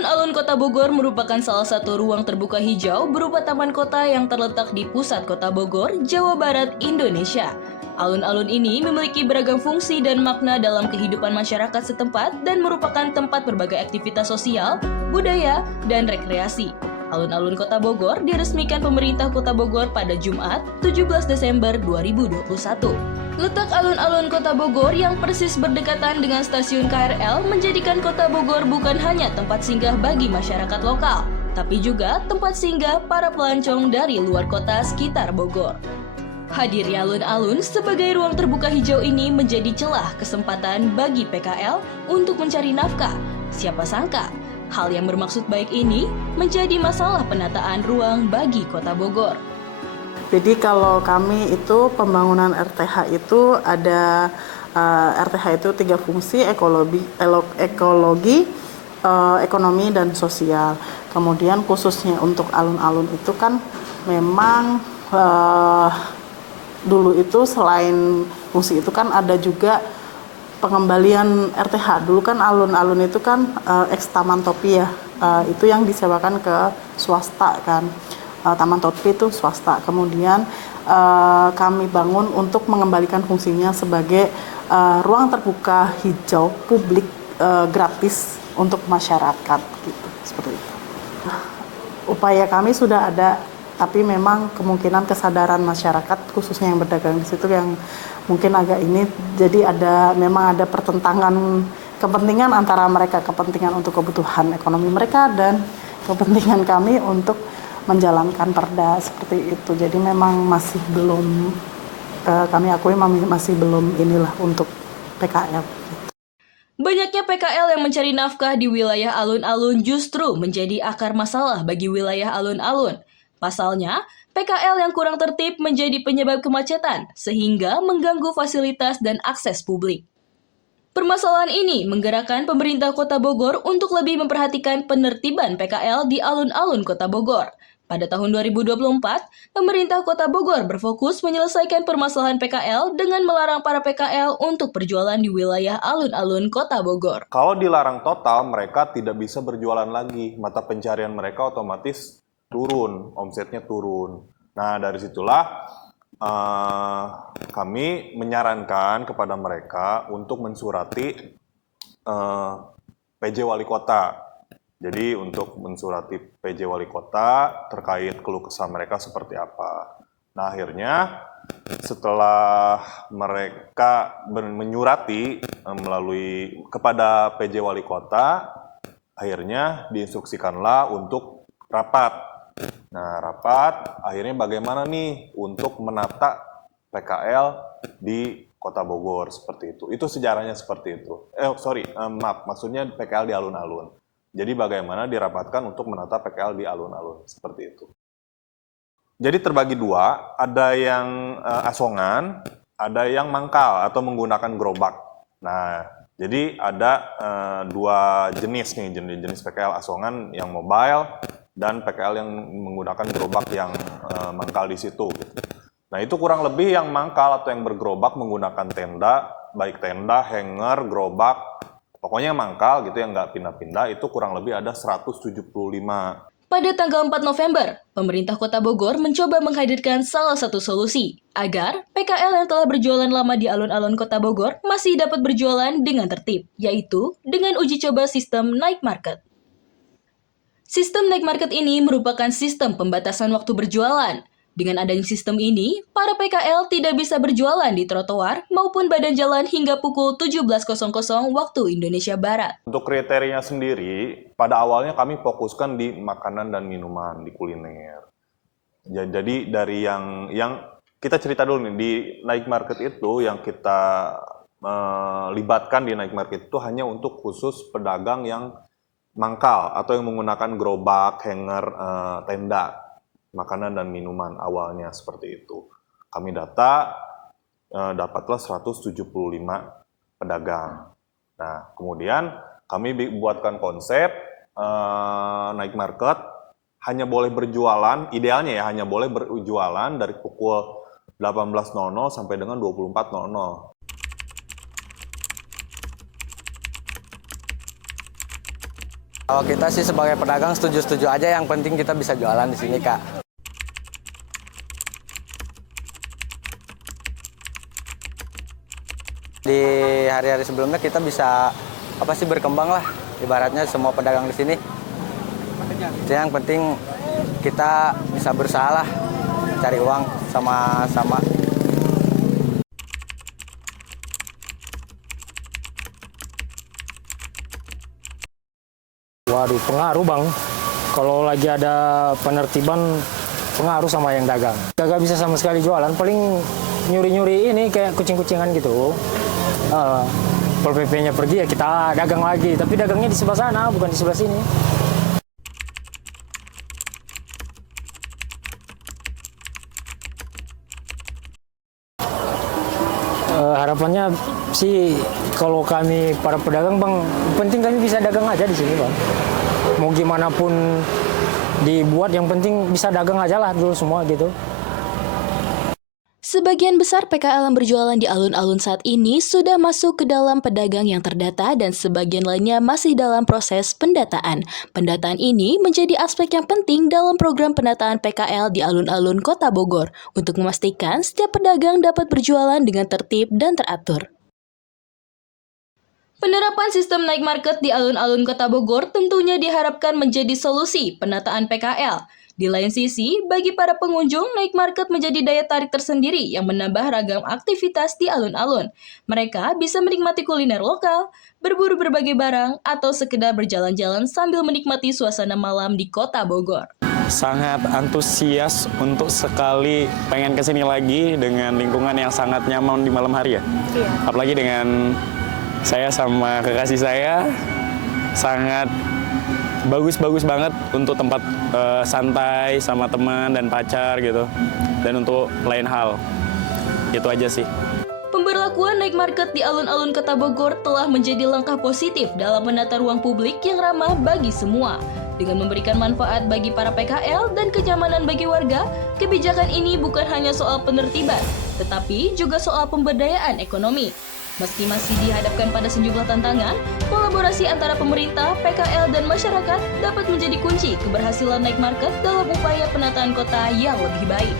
Alun-alun Kota Bogor merupakan salah satu ruang terbuka hijau berupa taman kota yang terletak di pusat Kota Bogor, Jawa Barat, Indonesia. Alun-alun ini memiliki beragam fungsi dan makna dalam kehidupan masyarakat setempat dan merupakan tempat berbagai aktivitas sosial, budaya, dan rekreasi. Alun-alun Kota Bogor diresmikan pemerintah Kota Bogor pada Jumat, 17 Desember 2021. Letak alun-alun Kota Bogor yang persis berdekatan dengan stasiun KRL menjadikan Kota Bogor bukan hanya tempat singgah bagi masyarakat lokal, tapi juga tempat singgah para pelancong dari luar kota sekitar Bogor. Hadirnya alun-alun sebagai ruang terbuka hijau ini menjadi celah kesempatan bagi PKL untuk mencari nafkah. Siapa sangka, hal yang bermaksud baik ini menjadi masalah penataan ruang bagi Kota Bogor. Jadi kalau kami itu pembangunan RTH itu ada RTH itu 3 fungsi, ekologi, ekonomi dan sosial. Kemudian khususnya untuk alun-alun itu kan memang dulu itu selain fungsi itu kan ada juga pengembalian RTH. Dulu kan alun-alun itu kan Taman Topi ya, itu yang disewakan ke swasta kan. Taman Topi itu swasta. Kemudian kami bangun untuk mengembalikan fungsinya sebagai ruang terbuka hijau publik gratis untuk masyarakat gitu, seperti itu. Upaya kami sudah ada, tapi memang kemungkinan kesadaran masyarakat khususnya yang berdagang di situ yang mungkin agak ini, jadi memang ada pertentangan kepentingan antara mereka, kepentingan untuk kebutuhan ekonomi mereka dan kepentingan kami untuk menjalankan perda seperti itu. Jadi memang masih belum, kami akui masih belum inilah untuk PKL. Banyaknya PKL yang mencari nafkah di wilayah alun-alun justru menjadi akar masalah bagi wilayah alun-alun. Pasalnya, PKL yang kurang tertib menjadi penyebab kemacetan sehingga mengganggu fasilitas dan akses publik. Permasalahan ini menggerakkan pemerintah Kota Bogor untuk lebih memperhatikan penertiban PKL di alun-alun Kota Bogor. Pada tahun 2024, pemerintah Kota Bogor berfokus menyelesaikan permasalahan PKL dengan melarang para PKL untuk berjualan di wilayah alun-alun Kota Bogor. Kalau dilarang total, mereka tidak bisa berjualan lagi. Mata pencarian mereka otomatis turun, omsetnya turun. Nah, dari situlah kami menyarankan kepada mereka untuk mensurati PJ Wali Kota. Jadi untuk mensurati PJ Wali Kota terkait keluh kesah mereka seperti apa. Nah, akhirnya setelah mereka menyurati melalui kepada PJ Wali Kota, akhirnya diinstruksikanlah untuk rapat. Nah, rapat akhirnya bagaimana nih untuk menata PKL di Kota Bogor seperti itu. Itu sejarahnya seperti itu. Maksudnya PKL di alun-alun. Jadi bagaimana dirapatkan untuk menata PKL di alun-alun seperti itu. Jadi terbagi dua, ada yang asongan, ada yang mangkal atau menggunakan gerobak. Nah, jadi ada dua jenis nih, jenis PKL asongan yang mobile dan PKL yang menggunakan gerobak yang mangkal di situ. Nah, itu kurang lebih yang mangkal atau yang bergerobak menggunakan tenda, baik tenda, hanger, gerobak, pokoknya yang mangkal gitu yang nggak pindah-pindah itu kurang lebih ada 175. Pada tanggal 4 November, pemerintah Kota Bogor mencoba menghadirkan salah satu solusi agar PKL yang telah berjualan lama di alun-alun Kota Bogor masih dapat berjualan dengan tertib, yaitu dengan uji coba sistem night market. Sistem night market ini merupakan sistem pembatasan waktu berjualan. Dengan adanya sistem ini, para PKL tidak bisa berjualan di trotoar maupun badan jalan hingga pukul 17.00 waktu Indonesia Barat. Untuk kriterianya sendiri, pada awalnya kami fokuskan di makanan dan minuman, di kuliner. Jadi dari yang kita cerita dulu nih, di night market itu yang kita libatkan di night market itu hanya untuk khusus pedagang yang mangkal atau yang menggunakan gerobak, hanger, tenda. Makanan dan minuman awalnya seperti itu. Kami data dapatlah 175 pedagang. Nah, kemudian kami buatkan konsep night market hanya boleh berjualan, idealnya ya hanya boleh berjualan dari pukul 18.00 sampai dengan 24.00. Kalau kita sih sebagai pedagang setuju-setuju aja, yang penting kita bisa jualan di sini, Kak. Di hari-hari sebelumnya kita bisa berkembang lah, ibaratnya semua pedagang di sini. Yang penting kita bisa berusaha lah, cari uang sama-sama. Waduh, pengaruh Bang. Kalau lagi ada penertiban, pengaruh sama yang dagang. Kagak bisa sama sekali jualan, paling nyuri-nyuri ini kayak kucing-kucingan gitu. Pol PP-nya pergi ya kita dagang lagi, tapi dagangnya di sebelah sana, bukan di sebelah sini. Harapannya sih kalau kami para pedagang Bang, penting kami bisa dagang aja di sini Bang. Mau gimana pun dibuat, yang penting bisa dagang aja lah dulu semua gitu. Sebagian besar PKL yang berjualan di alun-alun saat ini sudah masuk ke dalam pedagang yang terdata dan sebagian lainnya masih dalam proses pendataan. Pendataan ini menjadi aspek yang penting dalam program pendataan PKL di alun-alun Kota Bogor untuk memastikan setiap pedagang dapat berjualan dengan tertib dan teratur. Penerapan sistem night market di alun-alun Kota Bogor tentunya diharapkan menjadi solusi penataan PKL. Di lain sisi, bagi para pengunjung, night market menjadi daya tarik tersendiri yang menambah ragam aktivitas di alun-alun. Mereka bisa menikmati kuliner lokal, berburu berbagai barang, atau sekedar berjalan-jalan sambil menikmati suasana malam di Kota Bogor. Sangat antusias untuk sekali pengen kesini lagi dengan lingkungan yang sangat nyaman di malam hari ya. Iya. Apalagi dengan saya sama kekasih saya, sangat bagus banget untuk tempat santai sama teman dan pacar gitu. Dan untuk lain hal, itu aja sih. Pemberlakuan night market di alun-alun Kota Bogor telah menjadi langkah positif dalam menata ruang publik yang ramah bagi semua. Dengan memberikan manfaat bagi para PKL dan kenyamanan bagi warga, kebijakan ini bukan hanya soal penertiban, tetapi juga soal pemberdayaan ekonomi. Meski masih dihadapkan pada sejumlah tantangan, kolaborasi antara pemerintah, PKL, dan masyarakat dapat menjadi kunci keberhasilan night market dalam upaya penataan kota yang lebih baik.